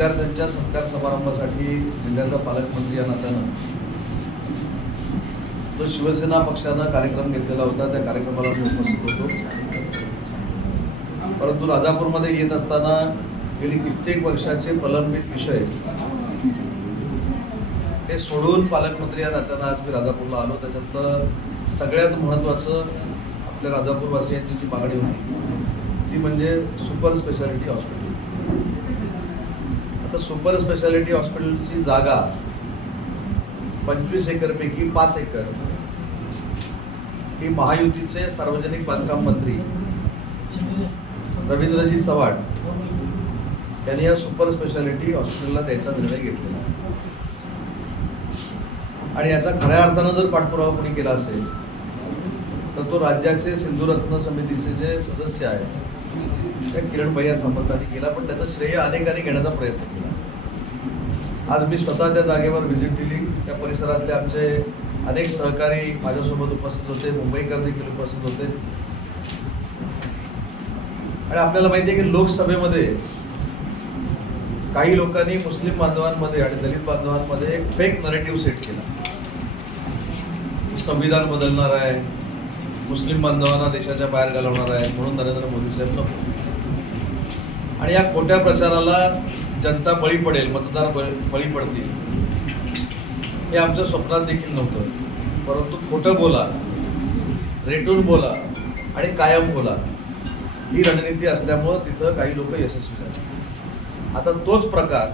विद्यार्थ्यांच्या सत्कार समारंभासाठी जिल्ह्याचा पालकमंत्री या नात्यानं जो शिवसेना पक्षानं कार्यक्रम घेतलेला होता त्या कार्यक्रमाला मी उपस्थित होतो. परंतु राजापूरमध्ये येत असताना गेली कित्येक वर्षाचे प्रलंबित विषय ते सोडून पालकमंत्री या नात्यानं आज मी राजापूरला आलो. त्याच्यातलं सगळ्यात महत्त्वाचं आपल्या राजापूरवासियांची जी मागणी होती ती म्हणजे सुपर स्पेशालिटी हॉस्पिटल. आता सुपर स्पेशालिटी हॉस्पिटलची जागा 25 एकरपैकी 5 एकर ही महायुतीचे सार्वजनिक बांधकाम मंत्री रवींद्रजी चव्हाण यांनी या सुपर स्पेशालिटी हॉस्पिटलला द्यायचा निर्णय घेतलेला आणि याचा खऱ्या अर्थानं जर पाठपुरावा कोणी केला असेल तर तो राज्याचे सिंधुरत्न समितीचे जे सदस्य आहेत त्या किरण भैया सामंतांनी केला, पण त्याचं श्रेय अनेकांनी घेण्याचा प्रयत्न केला. आज मी स्वतः त्या जागेवर व्हिजिट दिली. त्या परिसरातले आमचे अनेक सहकारी माझ्यासोबत उपस्थित होते, मुंबईकर देखील उपस्थित होते. आणि आपल्याला माहिती आहे की लोकसभेमध्ये काही लोकांनी मुस्लिम बांधवांमध्ये आणि दलित बांधवांमध्ये एक फेक नरेटिव्ह सेट केला. संविधान बदलणार आहे, मुस्लिम बांधवांना देशाच्या बाहेर घालवणार आहे म्हणून नरेंद्र मोदी साहेब नको. आणि या खोट्या प्रचाराला जनता बळी पडेल, मतदार बळी पडतील हे आमच्या स्वप्नात देखील नव्हतं. परंतु खोटं बोला, रेटून बोला आणि कायम बोला ही रणनीती असल्यामुळं तिथं काही लोक यशस्वी झाले. आता तोच प्रकार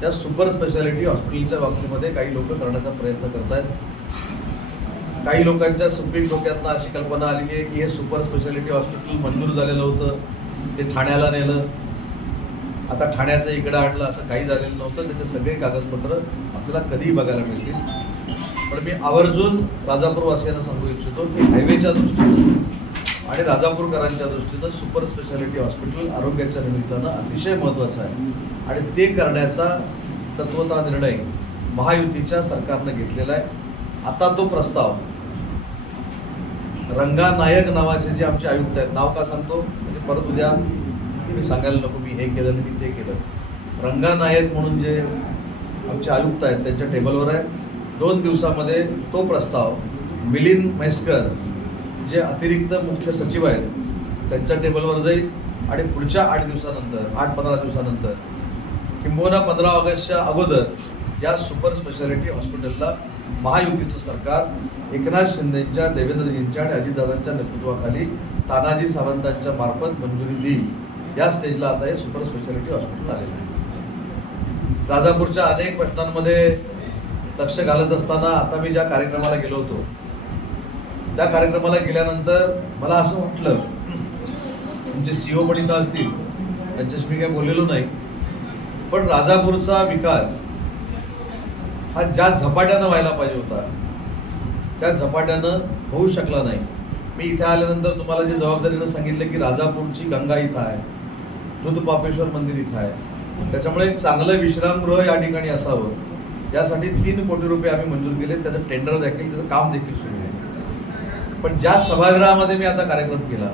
त्या सुपर स्पेशालिटी हॉस्पिटलच्या बाबतीमध्ये काही लोक करण्याचा प्रयत्न करत आहेत. काही लोकांच्या सुप्रीम डोक्यातनं अशी कल्पना आली आहे की हे सुपर स्पेशालिटी हॉस्पिटल मंजूर झालेलं होतं, ते ठाण्याला नेलं, आता ठाण्याचं इकडं आणलं, असं काही झालेलं नव्हतं. त्याचे सगळे कागदपत्र आपल्याला कधीही बघायला मिळतील. पण मी आवर्जून राजापूरवासियांना सांगू इच्छितो की हायवेच्या दृष्टीनं आणि राजापूरकरांच्या दृष्टीनं सुपर स्पेशालिटी हॉस्पिटल आरोग्याच्या निमित्तानं अतिशय महत्त्वाचं आहे आणि ते करण्याचा तत्वतः निर्णय महायुतीच्या सरकारनं घेतलेला आहे. आता तो प्रस्ताव रंगा नायक नावाचे जे आमचे आयुक्त आहेत, नाव का सांगतो म्हणजे परत उद्या मी सांगायला नको मी हे केलं मी ते केलं. रंगा नायक म्हणून जे आमचे आयुक्त आहेत त्यांच्या टेबलवर आहे. 2 दिवसामध्ये तो प्रस्ताव मिलिंद म्हैसकर जे अतिरिक्त मुख्य सचिव आहेत त्यांच्या टेबलवर जाईल आणि पुढच्या 8 दिवसानंतर 8-15 दिवसानंतर किंबहुना 15 ऑगस्टच्या अगोदर या सुपर स्पेशालिटी हॉस्पिटलला महायुतीचं सरकार एकनाथ शिंदेंच्या, देवेंद्रजींच्या आणि अजितदादांच्या नेतृत्वाखाली तानाजी सावंतांच्या मार्फत मंजुरी देईल. या स्टेजला आता हे सुपर स्पेशालिटी हॉस्पिटल आलेलं आहे. राजापूरच्या अनेक प्रश्नांमध्ये लक्ष घालत असताना आता मी ज्या कार्यक्रमाला गेलो होतो त्या कार्यक्रमाला गेल्यानंतर मला असं वाटलं, तुमचे CEO पण इथं असतील, त्यांच्याशी मी काही बोललेलो नाही, पण राजापूरचा विकास हा ज्या झपाट्यानं व्हायला पाहिजे होता त्या झपाट्यानं होऊ शकला नाही. मी इथे आल्यानंतर तुम्हाला जे जबाबदारीनं सांगितलं की राजापूरची गंगा इथं आहे, दूधपापेश्वर मंदिर इथं आहे, त्याच्यामुळे एक चांगलं विश्रामगृह या ठिकाणी असावं यासाठी 3 कोटी रुपये आम्ही मंजूर केले. त्याचं टेंडर देखील, त्याचं काम देखील सुरू आहे. पण ज्या सभागृहामध्ये मी आता कार्यक्रम केला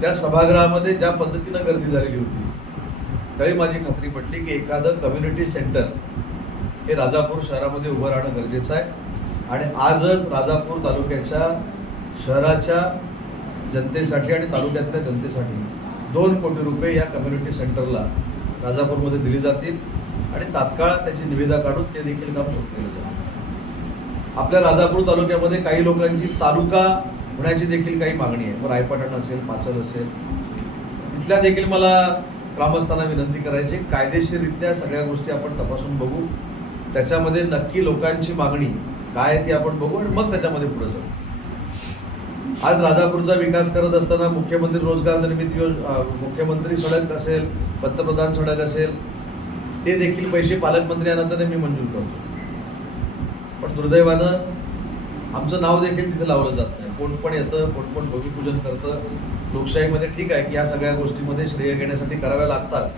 त्या सभागृहामध्ये ज्या पद्धतीनं गर्दी झालेली होती त्यावेळी माझी खात्री पटली की एखादं कम्युनिटी सेंटर हे राजापूर शहरामध्ये उभं राहणं गरजेचं आहे. आणि आजच राजापूर तालुक्याच्या शहराच्या जनतेसाठी आणि तालुक्यातल्या जनतेसाठी 2 कोटी रुपये या कम्युनिटी सेंटरला राजापूरमध्ये दिली जातील आणि तात्काळ त्याची निविदा काढून ते देखील काम सुरू केलं जाईल. आपल्या राजापूर तालुक्यामध्ये काही लोकांची तालुका होण्याची देखील काही मागणी आहे. मग रायपाटण असेल, पाचल असेल, तिथल्या देखील मला ग्रामस्थांना विनंती करायची, कायदेशीररित्या सगळ्या गोष्टी आपण तपासून बघू, त्याच्यामध्ये नक्की लोकांची मागणी काय आहे ती आपण बघू आणि मग त्याच्यामध्ये पुढे जाऊ. आज राजापूरचा विकास करत असताना मुख्यमंत्री रोजगार निर्मिती मुख्यमंत्री सडक असेल, पंतप्रधान सडक असेल, ते देखील पैसे पालकमंत्री या नंतर मी मंजूर करतो. पण दुर्दैवानं आमचं नाव देखील तिथे लावलं जात नाही. कोण पण येतं, कोण पण भूमिपूजन करतं. लोकशाहीमध्ये ठीक आहे की या सगळ्या गोष्टीमध्ये श्रेय घेण्यासाठी कराव्या लागतात,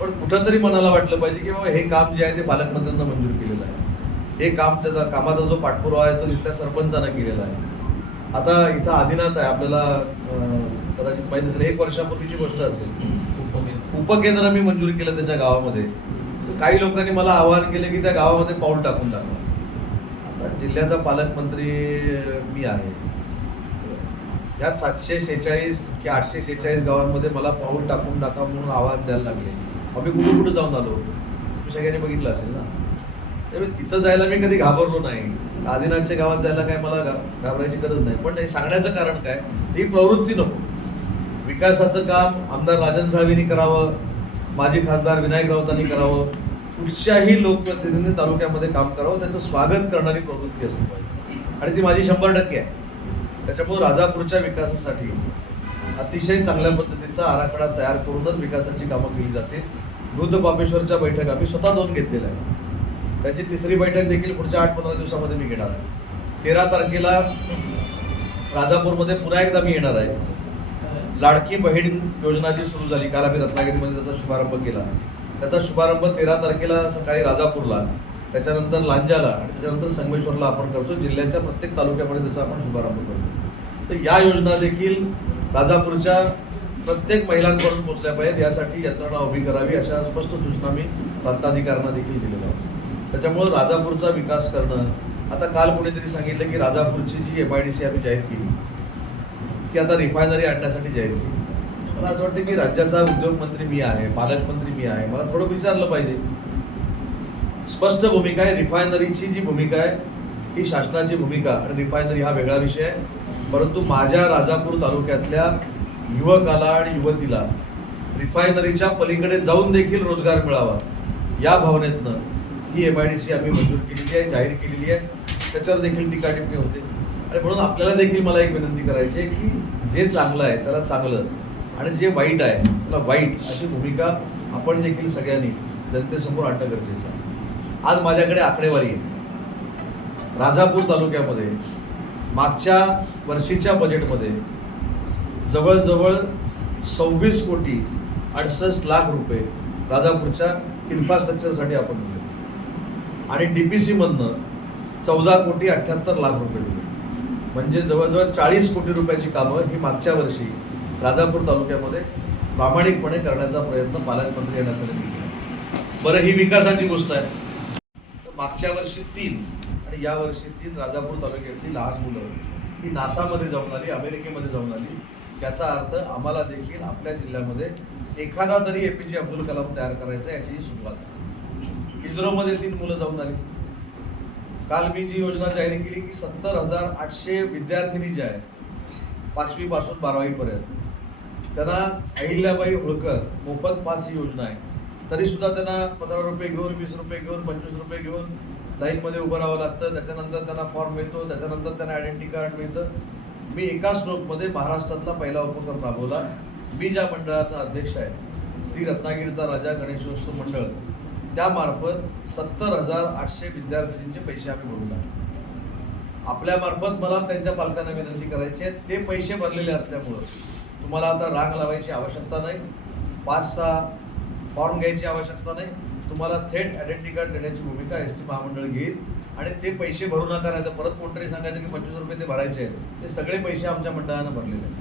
पण कुठंतरी मनाला वाटलं पाहिजे की बाबा हे काम जे आहे ते पालकमंत्र्यांना मंजूर केलेलं आहे. हे काम, त्याचा कामाचा जो पाठपुरावा आहे तो तिथल्या सरपंचानं केलेला आहे. आता इथं आदिनाथ आहे, आपल्याला कदाचित माहिती असेल, 1 वर्षापूर्वीची गोष्ट असेल, उपकेंद्र मी मंजूर केलं त्याच्या गावामध्ये, तर काही लोकांनी मला आवाहन केलं की त्या गावामध्ये पाऊल टाकून टाका. आता जिल्ह्याचा पालकमंत्री मी आहे, या 746 की 846 गावांमध्ये मला पाऊल टाकून टाका म्हणून आवाहन द्यायला लागले. आम्ही कुठे कुठे जाऊन आलो, तुम्ही सगळ्यांनी बघितलं असेल ना. त्यामुळे तिथं जायला मी कधी घाबरलो नाही. आदिनाथच्या गावात जायला काय मला घाबरायची गरज नाही. पण हे सांगण्याचं कारण काय, ही प्रवृत्ती नको. विकासाचं काम आमदार राजन साळवींनी करावं, माजी खासदार विनायक राऊतांनी करावं, कुठच्याही लोकप्रतिनिधींनी तालुक्यामध्ये काम करावं, त्याचं स्वागत करणारी प्रवृत्ती असली पाहिजे. आणि ती माझी 100% आहे. त्याच्यामुळे राजापूरच्या विकासासाठी अतिशय चांगल्या पद्धतीचा आराखडा तयार करूनच विकासाची कामं केली जातील. वृद्ध बापेश्वरच्या बैठका मी स्वतः 2 घेतलेल्या आहे. त्याची 3री बैठक देखील पुढच्या 8-15 दिवसामध्ये मी घेणार आहे. 13 तारखेला राजापूरमध्ये पुन्हा एकदा मी येणार आहे. लाडकी बहीण योजना जी सुरू झाली, काल आम्ही रत्नागिरीमध्ये त्याचा शुभारंभ केला. त्याचा शुभारंभ 13 तारखेला सकाळी राजापूरला, त्याच्यानंतर लांजाला आणि त्याच्यानंतर संगमेश्वरला आपण करतो. जिल्ह्याच्या प्रत्येक तालुक्यामध्ये त्याचा आपण शुभारंभ करतो. तर या योजना देखील राजापूरच्या प्रत्येक महिलांपर्यंत पोहोचल्या पाहिजेत, यासाठी यंत्रणा उभी करावी अशा स्पष्ट सूचना मी प्रांताधिकाऱ्यांना देखील दिलेल्या आहेत. त्याच्यामुळं राजापूरचा विकास करणं, आता काल कोणीतरी सांगितलं की राजापूरची जी MIDC आम्ही जाहीर केली ती आता रिफायनरी आणण्यासाठी जाहीर केली. मला असं वाटतं की राज्याचा उद्योगमंत्री मी आहे, पालकमंत्री मी आहे, मला थोडं विचारलं पाहिजे. स्पष्ट भूमिका आहे. रिफायनरीची जी भूमिका आहे ही शासनाची भूमिका, आणि रिफायनरी हा वेगळा विषय आहे. परंतु माझ्या राजापूर तालुक्यातल्या युवकाला आणि युवतीला रिफायनरीच्या पलीकडे जाऊन देखील रोजगार मिळावा, या भावनेतनं ही MIDC आम्ही मंजूर केलेली आहे, जाहीर केलेली आहे. त्याच्यावर देखील टीका टिप्पणी होते. आणि म्हणून आपल्याला देखील मला एक विनंती करायची आहे की जे चांगलं आहे त्याला चांगलं, आणि जे वाईट आहे त्याला वाईट, अशी भूमिका आपण देखील सगळ्यांनी जनतेसमोर आणणं गरजेचं आहे. आज माझ्याकडे आकडेवारी आहे. राजापूर तालुक्यामध्ये मागच्या वर्षीच्या बजेटमध्ये जवळजवळ 26,68,00,000 रुपये राजापूरच्या इन्फ्रास्ट्रक्चरसाठी आपण दिले, आणि DPC मधनं 14,78,00,000 रुपये दिले. म्हणजे जवळजवळ 40 कोटी रुपयाची कामं ही मागच्या वर्षी राजापूर तालुक्यामध्ये प्रामाणिकपणे करण्याचा प्रयत्न पालकमंत्री यांना केला. बरं, ही विकासाची गोष्ट आहे. मागच्या वर्षी 3 आणि या वर्षी 3 राजापूर तालुक्यातली लहान मुलं ही नासामध्ये जाऊन आली, अमेरिकेमध्ये जाऊन आली. याचा अर्थ आम्हाला देखील आपल्या जिल्ह्यामध्ये एखादा तरी APJ अब्दुल कलाम तयार करायचा, याची सुरुवात. इस्रोमध्ये 3 मुलं जाऊन आली. काल मी जी योजना जाहीर केली की 70,800 विद्यार्थिनी ज्या आहेत 5वी पासून 12वी पर्यंत, त्यांना अहिल्याबाई होळकर मोफत पास ही योजना आहे. तरी सुद्धा त्यांना 15 रुपये घेऊन, 20 रुपये घेऊन, 25 रुपये घेऊन लाईनमध्ये उभं राहावं लागतं. त्याच्यानंतर त्यांना फॉर्म मिळतो, त्याच्यानंतर त्यांना आयडेंटिटी कार्ड मिळतं. मी एका स्ट्रोकमध्ये महाराष्ट्रातला पहिला उपक्रम राबवला. मी ज्या मंडळाचा अध्यक्ष आहे, श्री रत्नागिरीचा राजा गणेशोत्सव मंडळ, त्यामार्फत 70,800 विद्यार्थिनींचे पैसे आम्ही भरून टाकले. आपल्यामार्फत मला त्यांच्या पालकांना विनंती करायची आहे, ते पैसे भरलेले असल्यामुळं तुम्हाला आता रांग लावायची आवश्यकता नाही, 5-6 फॉर्म घ्यायची आवश्यकता नाही. तुम्हाला थेट आयडेंटिटी कार्ड देण्याची भूमिका ST महामंडळ घेईल, आणि ते पैसे भरू नका. नाही तर परत कोणतरी सांगायचं की 25 रुपये ते भरायचे आहेत. ते सगळे पैसे आमच्या मंडळानं भरलेले आहेत.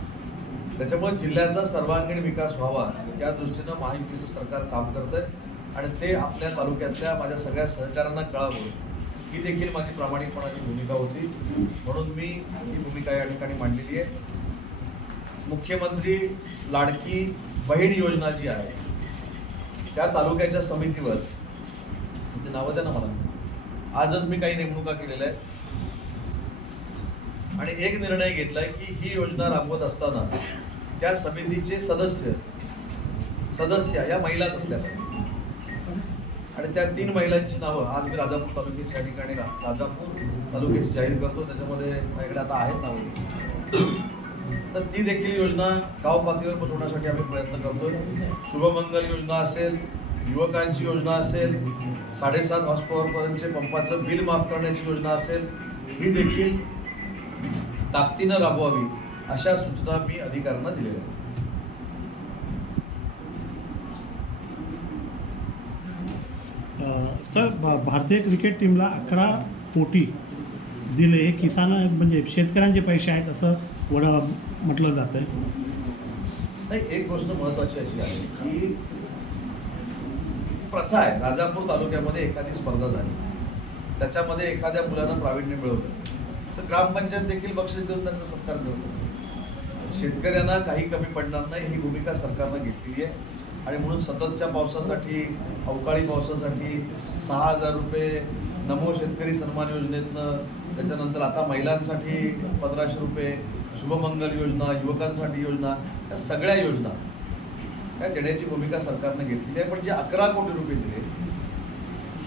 त्याच्यामुळे जिल्ह्याचा सर्वांगीण विकास व्हावा या दृष्टीनं महायुतीचं सरकार काम करत आहे, आणि ते आपल्या तालुक्यातल्या माझ्या सगळ्या सहकाऱ्यांना कळावं ही देखील माझी प्रामाणिकपणाची भूमिका होती. म्हणून मी ही भूमिका या ठिकाणी मांडलेली आहे. मुख्यमंत्री लाडकी बहीण योजना जी आहे, त्या तालुक्याच्या समितीवर, ते नावं द्या ना मला, आजच मी काही नेमणुका केलेल्या आहेत, आणि एक निर्णय घेतलाय की ही योजना राबवत असताना त्या समितीचे सदस्य या महिलाच असल्या पाहिजे. आणि त्या 3 महिलांची नावं आज मी राजापूर तालुक्याच्या या ठिकाणी राजापूर तालुक्याची जाहीर करतो. त्याच्यामध्ये माझ्याकडे आता आहेत नावं. तर ती देखील योजना गाव पातळीवर पोहोचवण्यासाठी आम्ही प्रयत्न करतोय. शुभमंगल योजना असेल, युवकांची योजना असेल, 7.5 हॉर्सपॉवरपर्यंतचे पंपाचं बिल माफ करण्याची योजना असेल, ही देखील ताकदीनं राबवावी अशा सूचना मी अधिकाऱ्यांना दिलेल्या आहेत. सर, भारतीय क्रिकेट टीमला 11 कोटी दिले, हे किसान म्हणजे शेतकऱ्यांचे पैसे आहेत असं म्हटलं जातं आहे. नाही, एक गोष्ट महत्त्वाची अशी आहे की प्रथा आहे, राजापूर तालुक्यामध्ये एखादी स्पर्धा झाली, त्याच्यामध्ये एखाद्या मुलानं प्रावीण्य मिळवलं तर ग्रामपंचायत देखील बक्षीस देऊन त्यांचा सत्कार करतो. शेतकऱ्यांना काही कमी पडणार नाही ही भूमिका सरकारनं घेतलेली आहे. आणि म्हणून सततच्या पावसासाठी, अवकाळी पावसासाठी 6,000 रुपये नमो शेतकरी सन्मान योजनेतनं, त्याच्यानंतर आता महिलांसाठी 1,500 रुपये, शुभमंगल योजना, युवकांसाठी योजना, या सगळ्या योजना काय देण्याची भूमिका सरकारनं घेतलेली आहे. पण जे 11 कोटी रुपये दिले,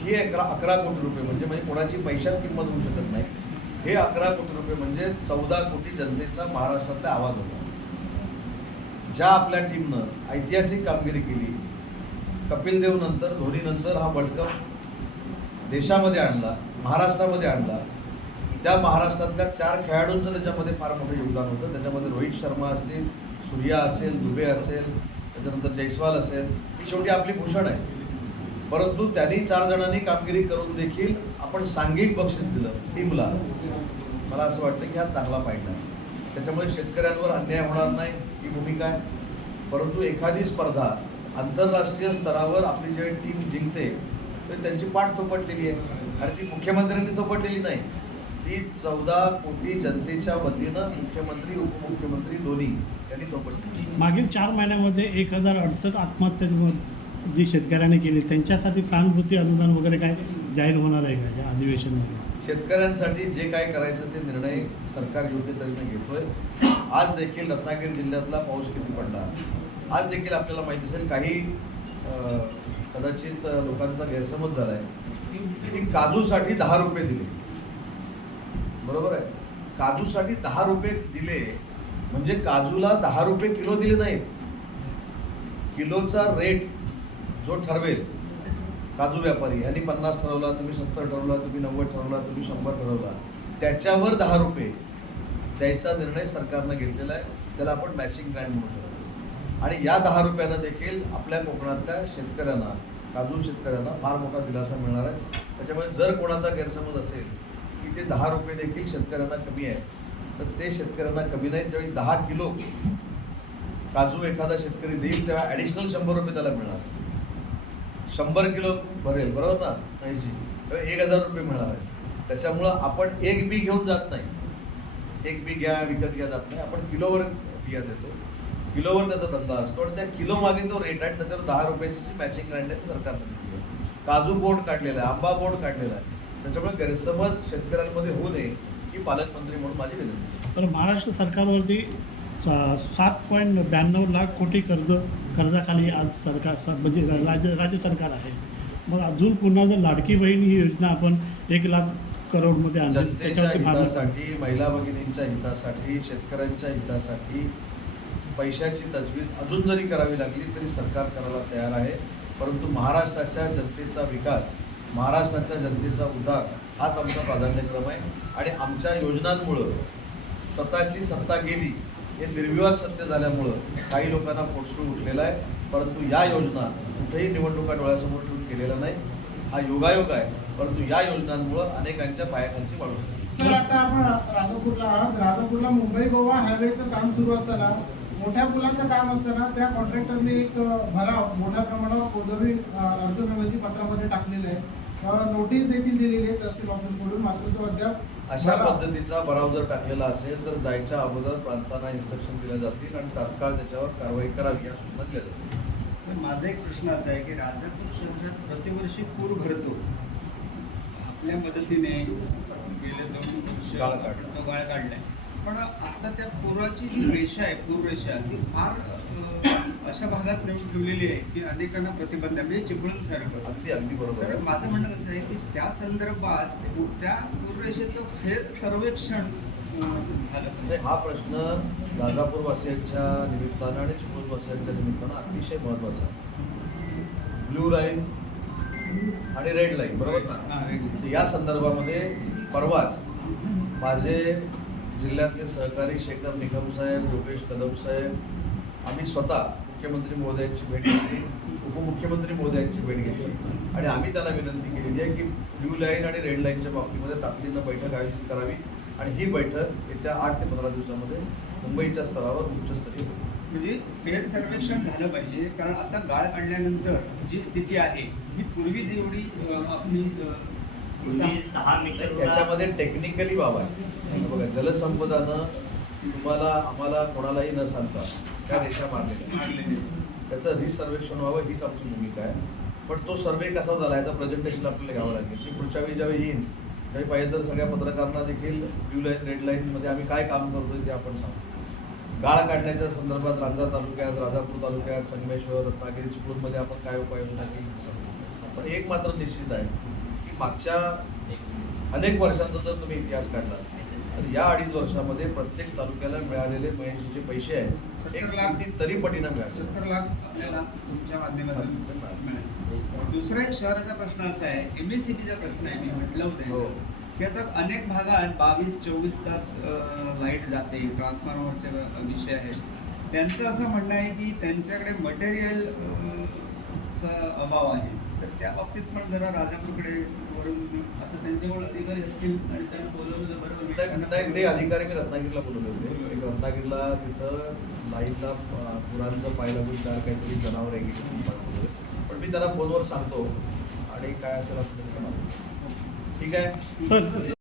हे 11 कोटी रुपये म्हणजे कोणाची पैशात किंमत होऊ शकत नाही. हे 11 कोटी रुपये म्हणजे 14 कोटी जनतेचा महाराष्ट्रातला आवाज होता. ज्या आपल्या टीमनं ऐतिहासिक कामगिरी केली, कपिल देव नंतर, धोनी नंतर हा वर्ल्ड कप देशामध्ये आणला, महाराष्ट्रामध्ये आणला, त्या महाराष्ट्रातल्या 4 खेळाडूंचं त्याच्यामध्ये फार मोठं योगदान होतं. त्याच्यामध्ये रोहित शर्मा असतील, सूर्या असेल, दुबे असेल, त्याच्यानंतर जयस्वाल असेल, ही शेवटी आपली भूषण आहे. परंतु त्यांनी 4 जणांनी कामगिरी करून देखील आपण सांघिक बक्षीस दिलं टीमला. मला असं वाटतं की हा चांगला फायदा आहे. त्याच्यामुळे शेतकऱ्यांवर अन्याय होणार नाही ही भूमिका आहे. परंतु एखादी स्पर्धा आंतरराष्ट्रीय स्तरावर आपली जे टीम जिंकते तर त्यांची पाठ थोपटलेली आहे आणि ती मुख्यमंत्र्यांनी थोपटलेली नाही, ती 14 कोटी जनतेच्या वतीनं मुख्यमंत्री, उपमुख्यमंत्री दोन्ही यांनी थोपटली. मागील 4 महिन्यामध्ये 1068 आत्महत्या जी शेतकऱ्यांनी केली त्यांच्यासाठी सहानुभूती अनुदान वगैरे काय जाहीर होणार आहे का या अधिवेशनामध्ये? शेतकऱ्यांसाठी जे काय करायचं ते निर्णय सरकार योग्य तऱ्हेने घेतोय. आज देखील रत्नागिरी जिल्ह्यातला पाऊस किती पडला, आज देखील आपल्याला माहिती असेल, काही कदाचित लोकांचा गैरसमज झाला आहे की काजूसाठी 10 रुपये दिले. बरोबर आहे, काजूसाठी 10 रुपये दिले म्हणजे काजूला 10 रुपये किलो दिले नाहीत. किलोचा रेट जो ठरवेल काजू व्यापारी यांनी 50 ठरवला, तुम्ही 70 ठरवला, तुम्ही 90 ठरवला, तुम्ही 100 ठरवला, त्याच्यावर 10 रुपये द्यायचा निर्णय सरकारनं घेतलेला आहे. त्याला आपण मॅचिंग ग्रँट म्हणू शकतो. आणि या 10 रुपयानं देखील आपल्या कोकणातल्या शेतकऱ्यांना, काजू शेतकऱ्यांना फार मोठा दिलासा मिळणार आहे. त्याच्यामुळे जर कोणाचा गैरसमज असेल की ते 10 रुपये देखील शेतकऱ्यांना कमी आहे, तर ते शेतकऱ्यांना कमी नाही. ज्यावेळी 10 किलो काजू एखादा शेतकरी देईल तेव्हा ॲडिशनल 100 रुपये त्याला मिळणार. 100 किलो भरेल, बरोबर ना नाहीजी, तेव्हा 1,000 रुपये मिळणार आहे. त्याच्यामुळं आपण एक बी घेऊन जात नाही, एक बी घ्या विकत घ्या जात नाही, आपण किलोवर बिया देतो, किलोवर त्याचा धंदा असतो आणि त्या किलो मागे तो रेट आहे. त्याच्यावर 10 रुपयाची जी मॅचिंग ग्रँट आहे ती सरकारने दिली आहे. काजू बोर्ड काढलेला आहे, आंबा बोर्ड काढलेला आहे. त्याच्यामुळे गैरसमज शेतकऱ्यांमध्ये होऊ नये ही पालकमंत्री म्हणून माझी विनंती. तर महाराष्ट्र सरकारवरती 7.92 लाख कोटी कर्जाखाली आज सरकार म्हणजे राज्य सरकार आहे. मग अजून पुन्हा जर लाडकी बहीण ही योजना आपण 1 लाख करोडमध्ये आणली, जनतेच्या हितासाठी, महिला भगिनींच्या हितासाठी, शेतकऱ्यांच्या हितासाठी पैशाची तजवीज अजून जरी करावी लागली तरी सरकार करायला तयार आहे. परंतु महाराष्ट्राच्या जनतेचा विकास, महाराष्ट्राच्या जनतेचा उद्धार हाच आमचा प्राधान्यक्रम आहे. आणि आमच्या योजनांमुळं स्वतःची सत्ता गेली हे निर्विवाद सत्य झाल्यामुळं काही लोकांना पोटसूळ उठलेला आहे. परंतु या योजना कुठेही निवडणुका डोळ्यासमोर ठेवून केलेल्या नाही. हा योगायोग आहे, परंतु या योजनांमुळं अनेकांच्या पायाखालची वाढू शकते. सर, आता आपण राजापूरला आहात. राजापूरला मुंबई गोवा हायवेचं काम सुरू असताना, मोठ्या पुलाचं काम असताना त्या कॉन्ट्रॅक्टरने एक भराव मोठ्या प्रमाणावर गोदावरी अर्जुन नदी पत्रामध्ये टाकलेलं आहे. नोटीस देखील दिलेली आहे तहसील ऑफिसकडून, मात्र तो अद्याप अशा पद्धतीचा भराव जर टाकलेला असेल तर जायच्या अगोदर प्रांतांना इन्स्ट्रक्शन दिल्या जातील आणि तात्काळ त्याच्यावर कारवाई करावी या सूचना दिल्या जातील. माझा एक प्रश्न असा आहे की राजापूर शहरात प्रतिवर्षी पूर भरतो. आपल्या मदतीने गेले 2 वर्ष गाळ काढलाय, पण आता त्या पुराची जी रेषा आहे, पूर रेषा, ती फार अशा भागात नेऊन ठेवलेली आहे की अनेकांना प्रतिबंध आहे, म्हणजे चिपळूणसारखं. अगदी बरोबर तर आहे. माझं म्हणणं कसं आहे की त्या संदर्भात त्या पूररेषेचं फेर सर्वेक्षण झालं. म्हणजे हा प्रश्न राजापूरवासियांच्या निमित्तानं आणि चिपळूणवासियांच्या निमित्तानं अतिशय महत्त्वाचा आहे. ब्लू लाईन आणि रेड लाईन, बरोबर ना? या संदर्भामध्ये परवाच माझे जिल्ह्यातले सहकारी शेखर निकम साहेब, योगेश कदम साहेब, आम्ही स्वतः मुख्यमंत्री महोदयांची भेट घेतली, उपमुख्यमंत्री महोदयांची भेट घेतली आणि आम्ही त्यांना विनंती केलेली आहे की ब्लू लाईन आणि रेड लाईनच्या बाबतीमध्ये तातडीनं बैठक आयोजित करावी आणि ही बैठक येत्या 8 ते 15 दिवसामध्ये मुंबईच्या स्तरावर उच्चस्तरीय होईल. म्हणजे फेर सर्वेक्षण झालं पाहिजे, कारण आता गाळ काढल्यानंतर जी स्थिती आहे ही पूर्वी जेवढी आपली पूर्वी 6 मीटर याच्यामध्ये टेक्निकली बाब आहे. बघा, जलसंपदानं तुम्हाला आम्हाला कोणालाही न सांगता त्या रेषा मारलेल्या आहेत. मारलेली. त्याचं रिसर्वेक्षण व्हावं हीच आमची भूमिका आहे. पण तो सर्वे कसा झाला याचं प्रेझेंटेशन आपल्याला घ्यावं लागेल की पुढच्या वेळी ज्यावेळी येईन त्यावेळी पाहिजे तर सगळ्या पत्रकारांना देखील ब्ल्यू लाईन रेड लाईनमध्ये आम्ही काय काम करतोय ते आपण सांगतो. गाळ काढण्याच्या संदर्भात रांजण तालुक्यात, राजापूर तालुक्यात, संगमेश्वर, रत्नागिरी, चिपळूणमध्ये आपण काय उपाययोजना केली सांगतो. पण एक मात्र निश्चित आहे की मागच्या अनेक वर्षांचा जर तुम्ही इतिहास काढला तर या 2.5 वर्षामध्ये प्रत्येक तालुक्याला मिळालेले महेशचे पैसे आहेत 70 लाख तरी पटीनं मिळाले. 70 लाख आपल्याला तुमच्या माध्यमातून मिळाले. दुसरा एक शहराचा प्रश्न असा आहे, MSCBचा प्रश्न आहे. मी म्हटलं हो. होतं की आता अनेक भागात 22-24 तास लाईट जाते, ट्रान्सफॉर्मरचे विषय आहेत. त्यांचं असं म्हणणं आहे की त्यांच्याकडे मटेरियल चा अभाव आहे. तर त्या बाबतीत पण जरा राजापूरकडे वरून आता त्यांच्याकडे अधिकारी असतील आणि त्यांना बोलवलं तर बरोबर. नाही, ते अधिकारी मी रत्नागिरीला बोलवले होते. एक रत्नागिरीला तिथं लाईनला पुरांचं पाहायला चार काहीतरी जनावर आहे. पण मी त्यांना फोनवर सांगतो आणि काय असेल आपण ठीक आहे सर